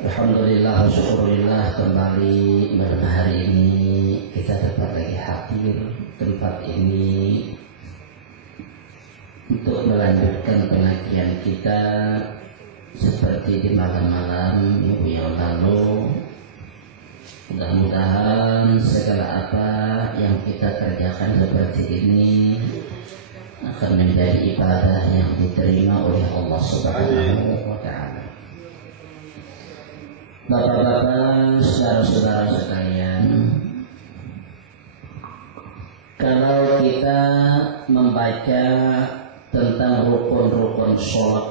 Alhamdulillah, syukurillah, kembali pada hari ini kita dapat lagi hadir tempat ini untuk melanjutkan pengajian kita seperti di malam-malam minggu yang lalu. Mudah-mudahan segala apa yang kita kerjakan seperti ini akan menjadi ibadah yang diterima oleh Allah Subhanahu wa Ta'ala. Bapak-bapak, saudara-saudara sekalian, kalau kita membaca tentang rukun-rukun sholat,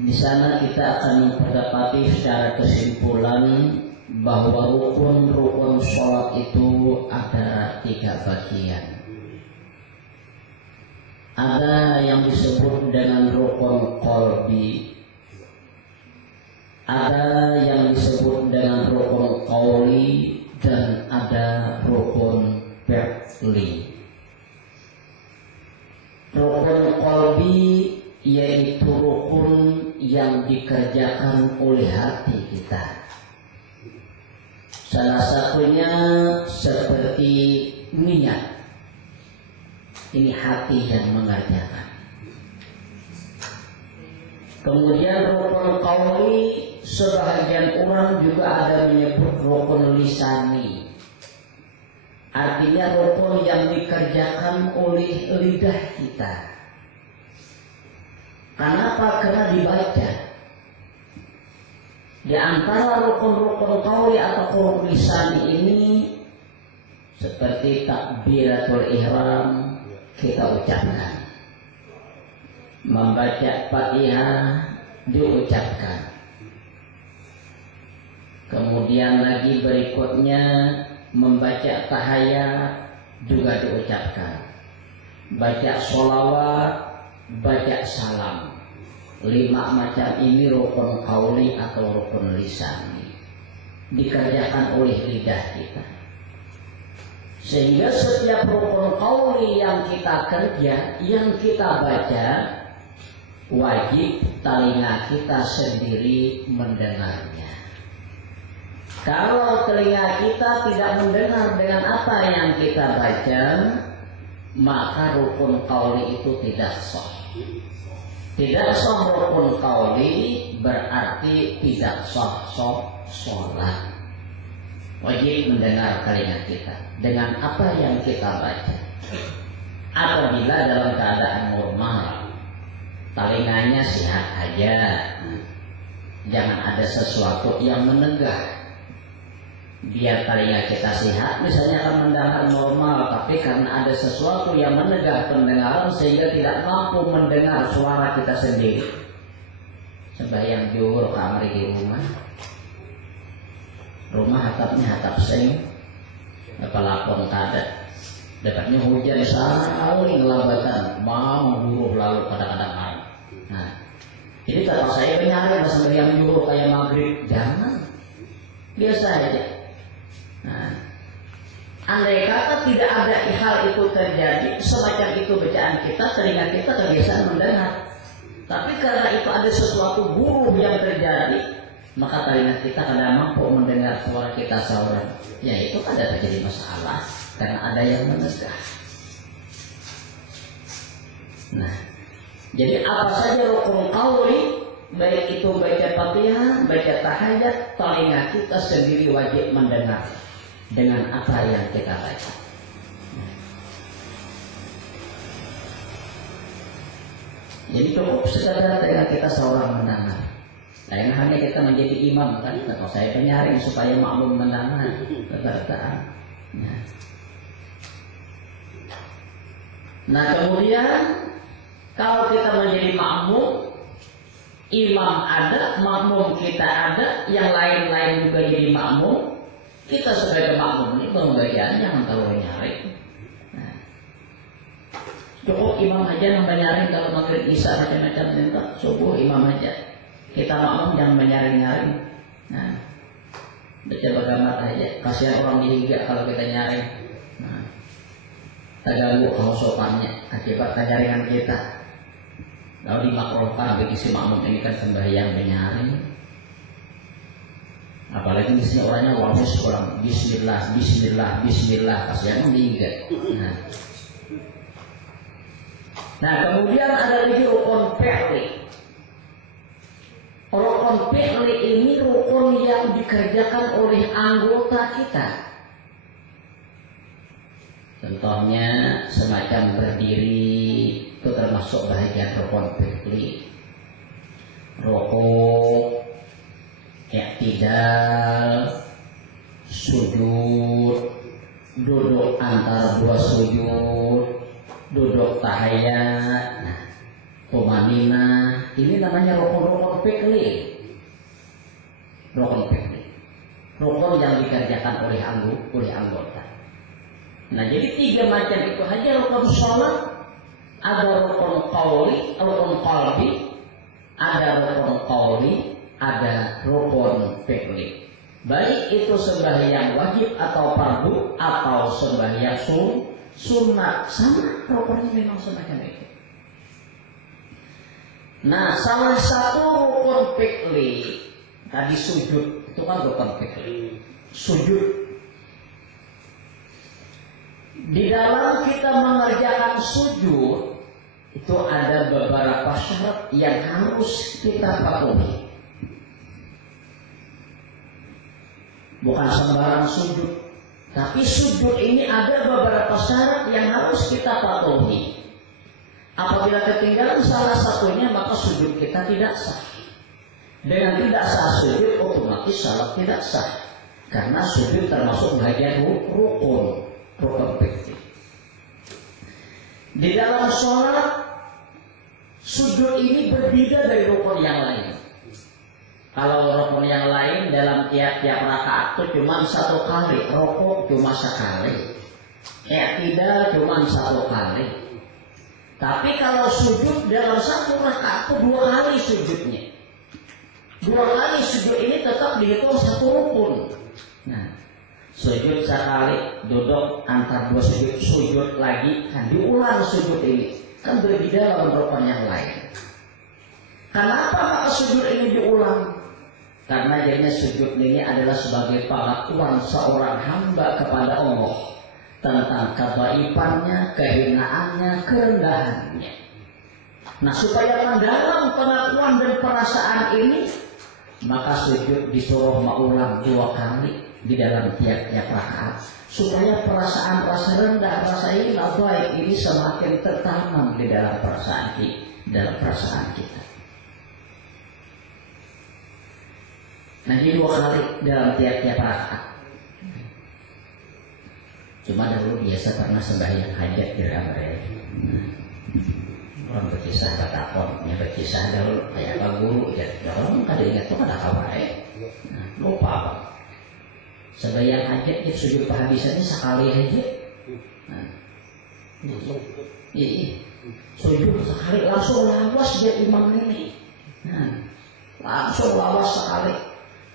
di sana kita akan mendapati secara kesimpulan bahwa rukun-rukun sholat itu ada 3 bagian. Ada yang disebut dengan rukun qalbi, ada yang disebut dengan rukun qauli, dan ada rukun fi'li. Rukun qalbi yaitu rukun yang dikerjakan oleh hati kita. Salah satunya seperti niat. Ini hati yang mengerjakan. Kemudian rukun qauli, sebahagian orang juga ada menyebut rukun lisani. Artinya rukun yang dikerjakan oleh lidah kita. Kenapa? Karena dibaca. Di antara rukun-rukun qauli atau rukun lisani ini seperti takbiratul ihram kita ucapkan, membaca Fatihah diucapkan, kemudian lagi berikutnya membaca tahiyat juga diucapkan, baca sholawat, baca salam. 5 macam ini rukun qauli atau rukun lisani, dikerjakan oleh lidah kita. Sehingga setiap rukun qauli yang kita kerja, yang kita baca, wajib telinga kita sendiri mendengarnya. Kalau telinga kita tidak mendengar dengan apa yang kita baca, maka rukun qauli itu tidak sah. Tidak sah rukun qauli berarti tidak sah sholat. Wajib mendengar telinga kita dengan apa yang kita baca. Apabila dalam keadaan normal, telinganya sehat aja, jangan ada sesuatu yang menegah. Biar telinga kita sehat, misalnya akan mendengar normal, tapi karena ada sesuatu yang menegah pendengaran sehingga tidak mampu mendengar suara kita sendiri. Sembahyang zuhur kamari di rumah atapnya atap seng, lapon kadet, dekatnya hujan saling lambatan, mau buruh lalu kadang-kadang main. Nah, jadi kalau saya menyari sembahyang zuhur kayak maghrib, jangan, biasa aja. Nah, andai kata tidak ada hal itu terjadi, semacam itu bacaan kita, telinga kita kebiasaan mendengar. Tapi karena itu ada sesuatu buruk yang terjadi, maka telinga kita kadang mampu mendengar suara kita seorang. Ya itu ada terjadi masalah karena ada yang menegah. Nah, jadi apa saja rukun qauli, baik itu baca Fatihah, baca tahiyat, telinga kita sendiri wajib mendengar dengan apa yang kita baca. Jadi cukup sekadar dengan kita seorang mendengar. Lain hanya kita menjadi imam kan, atau saya penyaring supaya makmum mendengar kebertaan. Nah kemudian kalau kita menjadi makmum, imam ada, makmum kita ada, yang lain-lain juga jadi makmum. Kita sebagai makmum ini pembagian jangan terlalu nyari. Nah, cukup imam aja membayarin kalau maghrib isya macam-macam minta subuh imam aja. Kita makmum jangan menyaring-nyaring. Nah, baca bagaimana aja. Kasihan orang dihiga kalau kita nyaring. Nah, terganggu hausopannya akibat kenyaringan kita. Lalu dimakruhkan bagi si makmum ini kan sembahyang menyaring. Apalagi misalnya orangnya wamis kurang Bismillah, Bismillah, Bismillah pas yang meninggal. Nah kemudian ada lagi rukun fi'li. Rukun fi'li ini rukun yang dikerjakan oleh anggota kita. Contohnya semacam berdiri itu termasuk bahagian rukun fi'li. Rukuk, i'tidal, sujud, duduk antara dua sujud, duduk tahiyat, tumanina, ini namanya rukun-rukun fi'li. Rukun fi'li, rukun yang dikerjakan oleh anggota. Nah jadi 3 macam itu saja rukun sholat. Ada rukun qauli, rukun qalbi, ada rukun qauli, ada rukun fi'li. Baik itu sembahyang wajib atau fardu atau sembahyang sunnah, sama rukunnya memang semacam itu. Nah salah satu rukun fi'li tadi sujud itu kan rukun fi'li. Sujud. Di dalam kita mengerjakan sujud itu ada beberapa syarat yang harus kita patuhi. Bukan sembarang sujud, tapi sujud ini ada beberapa syarat yang harus kita patuhi. Apabila ketinggalan salah satunya maka sujud kita tidak sah. Dengan tidak sah sujud otomatis salat tidak sah. Karena sujud termasuk bagian rukun fikih. Di dalam sholat sujud ini berbeda dari rukun yang lain. Kalau rukun yang lain dalam tiap-tiap rakaat itu cuma 1 kali, rukuk cuma sekali, i'tidal cuma 1 kali. Tapi kalau sujud dalam 1 rakaat itu 2 kali sujudnya. 2 kali sujud ini tetap dihitung 1 rukun. Nah, sujud sekali, duduk antar 2 sujud lagi, kan diulang sujud ini. Kan berbeda dalam rukun yang lain. Kenapa maka sujud ini diulang? Karena jadinya sujud ini adalah sebagai pengakuan seorang hamba kepada Allah tentang kedhaifannya, kehinaannya, kerendahannya. Nah supaya mendalam pengakuan dan perasaan ini, maka sujud disuruh mengulang 2 kali di dalam tiap-tiap rakaat, supaya perasaan rasa rendah, rasa hina baik ini semakin tertanam di dalam perasaan kita. Nah ini 2 kali dalam tiap-tiap rakaat. Cuma dahulu biasa pernah sembahyang hajat di dalam mereka. Orang berkisah kata akon, berkisah dahulu kayak apa guru, ya orang kada ingat tuh kada kawain. Lupa apa? Sembahyang hajat itu sujud penghabisannya sekali aja. Iya, sujud sekali langsung lawas dia imam ini. Langsung lawas sekali.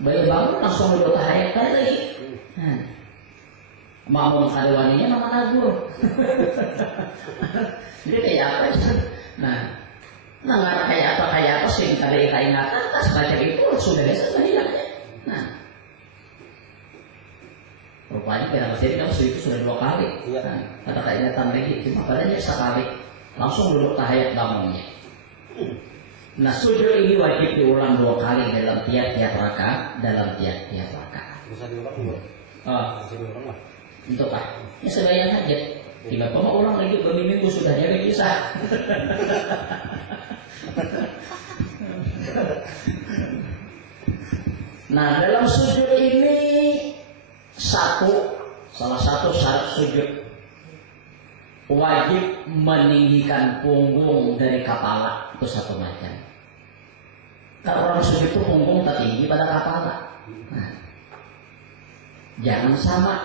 Bayi bangun langsung duduk tahiyat lagi. Makmum kadewaninya nama nagur. Jadi kayak apa? Nah kayak apa sih kada ingatan tas baca itu sudah biasa saja. Rupanya kita masih kamu itu sudah 2 kali. Kata ingatan lagi cuma padanya sekali langsung duduk tahiyat bangunnya. Nah sujud ini wajib diulang 2 kali dalam tiap-tiap rakaat. Bisa diulang juga? Bisa diulang lah. Untuk apa? Ya sembahyang hajat. Tiba mau ulang lagi berminggu sudah jadi bisa. Nah dalam sujud ini salah satu syarat sujud wajib meninggikan punggung dari kepala. Itu 1 macam. Kalau orang sujud itu punggung tertinggi pada kepala. Jangan sama.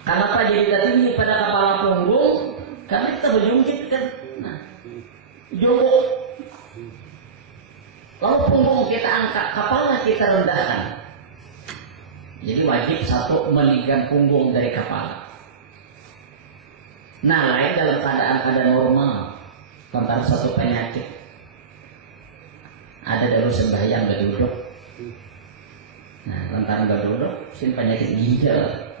Kenapa jadi tertinggi pada kepala punggung? Karena kita berjungkit kan. Jongkok. Lalu punggung kita angkat, kepala kita rendahkan. Jadi wajib 1 meninggikan punggung dari kepala. Nah lain dalam keadaan normal. tentang satu penyakit. Ada dulu sembahyang gak duduk. Nah, tentang gak duduk, sin penyakit ginjal.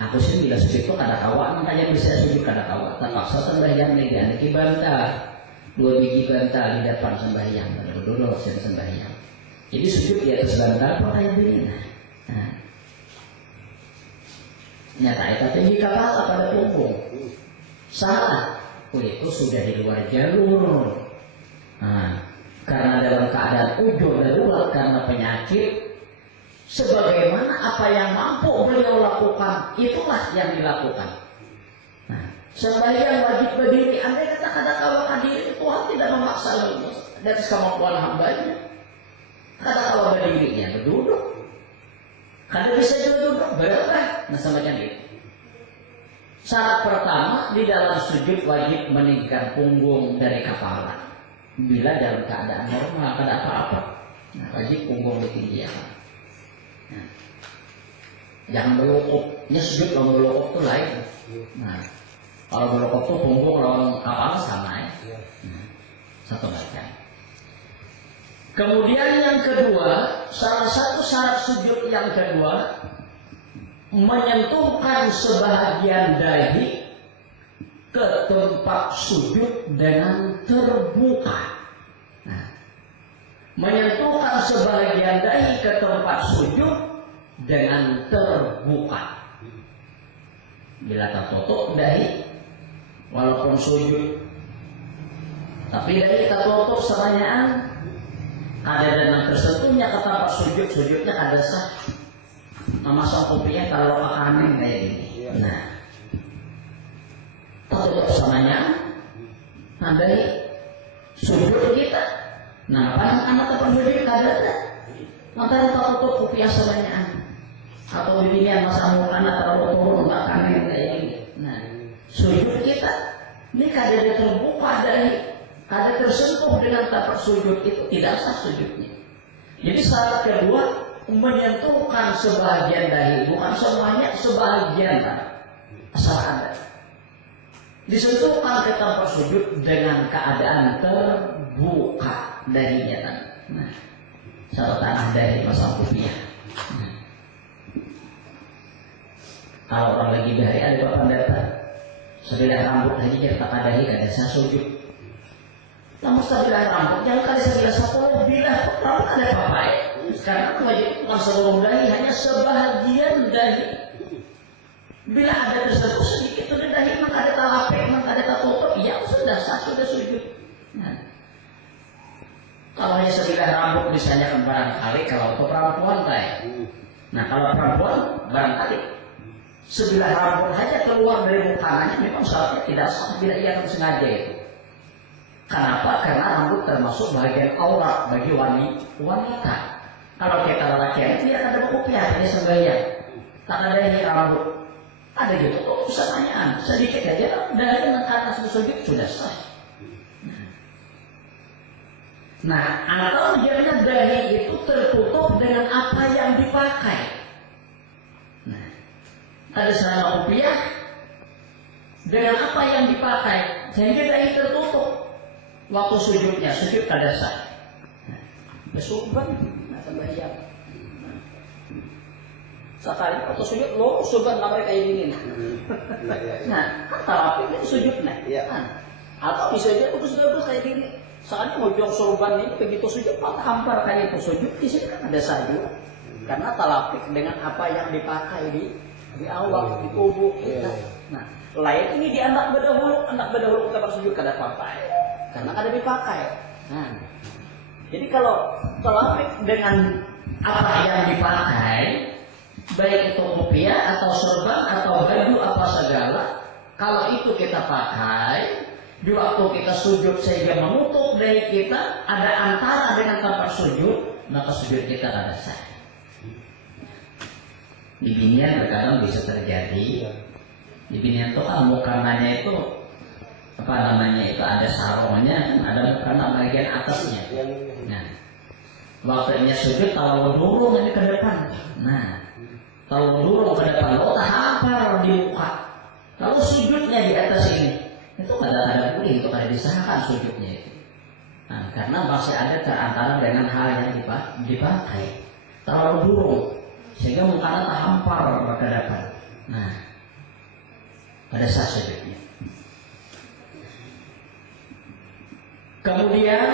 Aku sih bila sujud itu kada kawa, makanya bisa sujud kada kawa. Terpaksa sembahyang nih, dan iki bantah 2 biji bantal di depan sembahyang, duduk sembahyang. Jadi sujud di atas bantal kok kayak begini. Nah, nyata itu tinggi kepala pada punggung. Salah, itu sudah di luar jalur. Nah, karena dalam keadaan ujung darurat karena penyakit, sebagaimana apa yang mampu beliau lakukan, itulah yang dilakukan. Nah, sembahyang wajib berdiri. Andai kata kada kawa berdiri, Tuhan tidak memaksa lagi dari kemampuan hambanya. Kada kawa berdirinya berduduk. Kada bisa juga duduk, berapa? Nah, semacam itu. Syarat pertama di dalam sujud wajib meninggikan punggung dari kepala. Bila dalam keadaan normal kada apa-apa, nah, wajib punggung ditinggikan. Nah, jangan melukuk. Ini sujud kalau melukuk itu lain. Nah, kalau melukuk itu punggung lawan kepala sama ya. Nah, satu macam. Kemudian yang kedua, salah satu syarat sujud yang kedua, menyentuhkan sebahagian dahi ke tempat sujud dengan terbuka. Nah, menyentuhkan sebahagian dahi ke tempat sujud dengan terbuka. Bila tertutup dahi, walaupun sujud, tapi dahi tertutup sebanyakan, ada dengan tersentuhnya ke tempat sujud, sujudnya ada sah. Memasang kopinya kalau makanan kayak gini. Nah, tertutup semuanya, dari sujud kita. Nah, anak tempat sujud kada. Maka tertutup kopinya semuanya. Atau begini masa anak terlalu turun makanan kayak gini. Nah, sujud kita ini kada terbuka dari. Ada tersentuh dengan tempat sujud itu tidak sah sujudnya. Jadi syarat kedua menyentuhkan sebahagian dahi, bukan semuanya, sebahagian asal ada. Disentuhkan ke tempat sujud dengan keadaan terbuka dahinya. Nah, satu tanah dari pasang kopiah. Nah, kalau orang lagi dahi ada bapak datang, sebelah rambut aja kita dahi kada sah sujud. Namun sebelah rambut, jangan kali sebelah satu bila rambut ada apa-apa ya. Sekarang wajib bukan seluruh dahi, hanya sebahagian dahi. Bila ada tersentuh sedikit itu dahi, maka ada talapek, maka ada tertutup, ya sudah sah, sudah sujud. Nah, kalau hanya sebelah rambut misalnya barangkali kalau untuk perempuan kayak. Nah, kalau perempuan barangkali sebelah rambut saja keluar dari mukanya memang syaratnya tidak sah bila ia akan sengaja itu. Kenapa? Karena rambut termasuk bagian aurat bagi wanita. Kalau kita laki-laki dia ada kopiah, dia sembahyang. Tak ada ini rambut. Ada gitu kok pertanyaan sedikit aja dari ke atas sujud sudah sah. Nah, atau jangan dahi itu tertutup dengan apa yang dipakai. Nah, ada selama kopiah dengan apa yang dipakai sehingga dahi tertutup. Waktu sujudnya, sujud kada sah. Besuban, nah sembahyang. Sekali waktu sujud, lo suban namanya kayak gini. Nah, tapi itu sujudnya. Atau bisa aja itu sujud kayak gini. Soalnya mau jong sorban ini begitu sujud, hampar kayak itu sujud. Di sini kan ada sah juga. Karena talapik dengan apa yang dipakai di awal, di tubuh kita. Nah, lain ini di anak berdahulu kita bersujud kada apa-apa. Karena ada dipakai. Nah, jadi kalau talapik dengan apa yang dipakai, baik itu kopiah atau sorban atau baju apa segala, kalau itu kita pakai di waktu kita sujud sehingga menutup dahi kita, ada antara dengan tempat sujud, maka sujud kita ada sah. Di binian terkadang bisa terjadi. Di binian itu mukananya itu apa namanya itu ada sarungnya, ada karena bagian atasnya. Nah, waktunya sujud kalau lurung ini ke depan. Nah, kalau lurung ke depan, lo tak hampar di muka. Lalu sujudnya di atas ini. itu ada boleh itu kada disahkan sujudnya itu. Nah, karena masih ada terantara dengan hal yang dipakai terlalu durung sehingga mukanya terhampar pada depan. Nah, pada saat sujudnya. Kemudian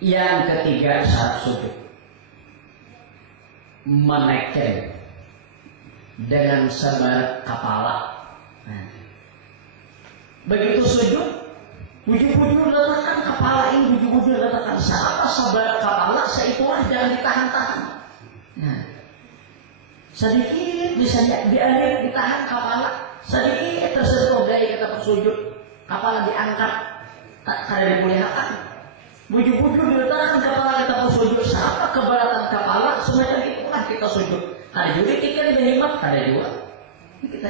yang ketiga syarat sujud, menaikkan dengan sebarat kepala. Nah, begitu sujud, bujur-bujur letakkan kepala ini, bujur-bujur letakkan siapa sebarat kepala, seitulah jangan ditahan-tahan. Nah, sedikit bisa dialir, ditahan kepala, sedikit tersentuh gaya kita bersujud, kepala diangkat, tak kada dimuliakan. Bujur-bujur diletakkan kepala kita bersujud, siapa keberatan kepala, semacam itulah kita sujud. Kada juga tikir dihemat, kada juga. Kita.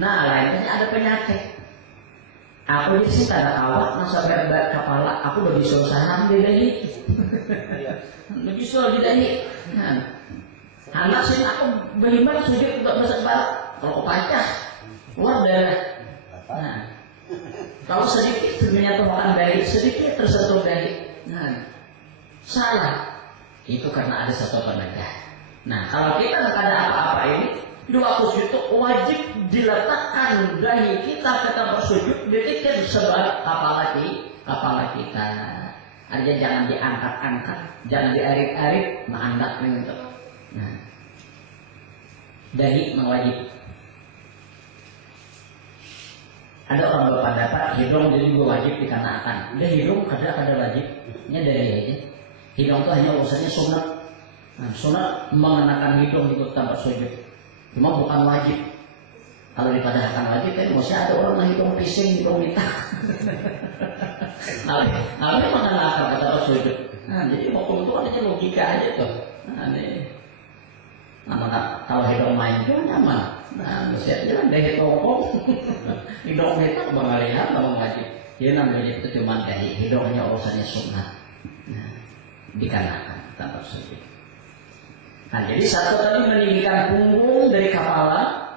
Nah, lainnya ada penyakit. Aku di sini ada awak masa berat kepala, aku lebih susah di dahi. Lebih susah di dahi. Nah, anak sini aku beriman sujud untuk bersebar. Kalau pacah, keluar darah. Nah, kalau sedikit menyatukan dahi, sedikit tersentuh dahi. Nah, salah. Itu karena ada satu penegah. Nah, kalau kita tidak ada apa-apa ini, dua sujud itu wajib diletakkan dahi kita bersujud ditikin sebelah kepala kita. Artinya jangan diangkat-angkat, jangan diarit-arit, mengangkat itu. Nah, dahi mewajib. Ada orang berpendapat hidung jadi wajib dikarenakan. Udah hidung kada wajibnya dari aja. Hidung itu hanya urusannya sunat. Nah, sunat mengenakan hidung itu tanpa sujud. Cuma bukan wajib. Kalau dikatakan wajib kan mesti ada orang yang hidung pising, hidung minta. Tapi mengenakan tanpa sujud. Nah, jadi hukum itu ada logika aja tuh. Nah, ini. Nah, kalau hidung main itu nyaman. Nah, mesti aja dari toko. Hidung itu mengalihan kalau wajib. Jadi namanya itu cuma dari hidungnya urusannya sunat. Nah, dikarenakan tanpa sujud. Nah, jadi satu tadi meninggikan punggung dari kepala,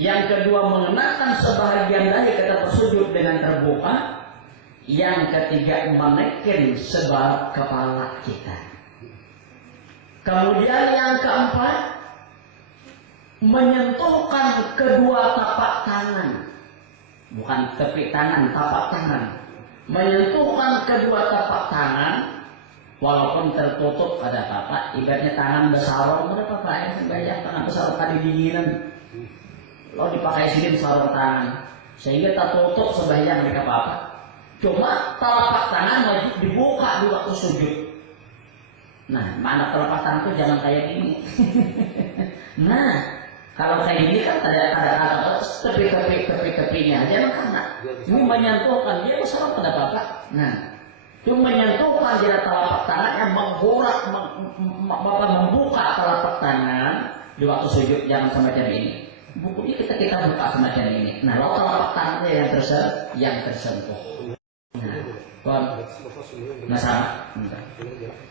yang kedua mengenakan sebahagian dahi kita bersujud dengan terbuka, yang ketiga menaikkan sebarat kepala kita. Kemudian yang keempat menyentuhkan kedua tapak tangan, bukan tepi tangan, tapak tangan, menyentuhkan kedua tapak tangan. Walaupun tertutup ada apa, ibaratnya tangan besarong, ada apa ya sebanyak tangan besarong tadi dinginan, lo dipakai sini sarung tangan, sehingga tertutup sebanyak mereka apa. Cuma telapak tangan wajib dibuka di waktu sujud. Nah, mana telapak tangan itu jangan kayak gini. Nah, kalau kayak gini kan ada tepi-tepinya, jangan kena. Ini menyentuhkan dia besarong pada bapak. Nah. Itu menyentuhkan jari telapak tangan yang membuka telapak tangan di waktu sujud, jangan semacam ini. Buku ini kita buka semacam ini. Nah, kalau telapak tangannya yang tersentuh. Nah, sama.